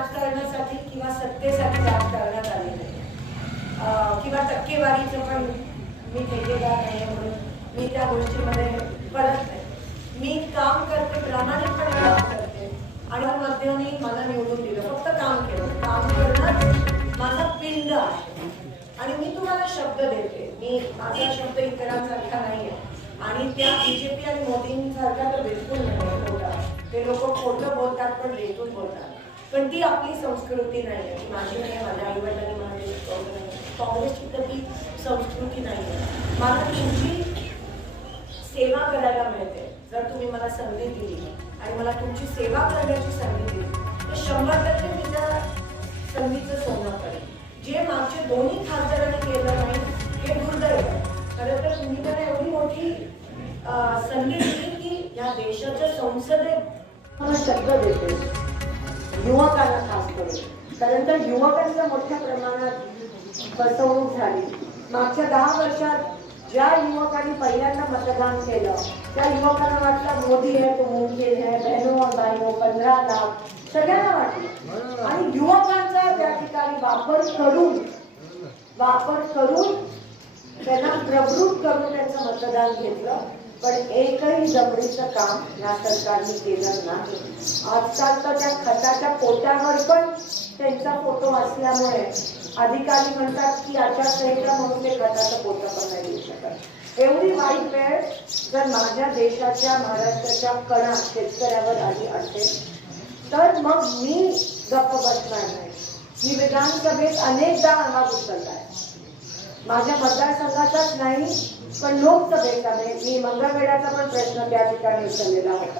राजकारणासाठी किंवा सत्तेसाठी राजकारणात आलेलं आहे. किंवा टक्केवारीचं पण मी ठेकेदार नाही म्हणून मी त्या गोष्टीमध्ये परत नाही मी काम करते प्रामाणिकपणे काम करते आणि मध्याने मला निवडून दिलं. फक्त काम केलं. काम करणं माझा पिंड आहे. आणि मी तुम्हाला शब्द देते. मी माझा शब्द इतरांसारखा नाही आहे. आणि त्या बीजेपी आणि मोदींसारखा तर बिलकुल नाही खोटा ते लोक खोटं बोलतात पण रेटून बोलतात. पण ती आपली संस्कृती नाही आहे माझी नाही माझ्या आईवडिलांनी मला ते शिकवलं नाही काँग्रेसची तर ती संस्कृती नाही आहे मला तुमची सेवा करायला मिळते. जर तुम्ही मला संधी दिली आणि मला तुमची सेवा करण्याची संधी दिली तर शंभर टक्के मी त्या संधीचं सोनं करेन जे मागचे दोन्ही खासदारांनी केलं नाही हे दुर्दैव आहे. खरं तर तुम्ही मला एवढी मोठी संधी दिली की या देशाच्या संसदेत मला शब्द देते. युवकांना खास करून. कारण तर युवकांचं मोठ्या प्रमाणात फसवणूक झाली. मागच्या दहा वर्षात ज्या युवकांनी पहिल्यांदा मतदान केलं त्या युवकांना वाटलं मोदी आहे तो मुमकिन आहे बहनो और पंधरा लाख सगळ्यांना वाटलं. आणि युवकांचा त्या ठिकाणी वापर करून वापर करून त्यांना प्रवृत्त करून त्यांचं मतदान घेतलं. पण एकही जबरीचं काम या सरकारने केलं नाही. आजकाल तर त्या खताच्या पोट्यावर पण त्यांचा फोटो असल्यामुळे अधिकारी म्हणतात की आचारसंहिता म्हणून ते खताचं पोट पण नाही देऊ शकत एवढी वाईट वेळ जर माझ्या देशाच्या महाराष्ट्राच्या कणा शेतकऱ्यावर आली असेल तर मग मी गप्प बसणार नाही. मी विधानसभेत अनेकदा आवाज आहे. माझ्या मतदारसंघाचाच नाही पण लोकसभेचा नाही. मी मंगळवेढ्याचा पण प्रश्न त्या ठिकाणी विचारलेला होता.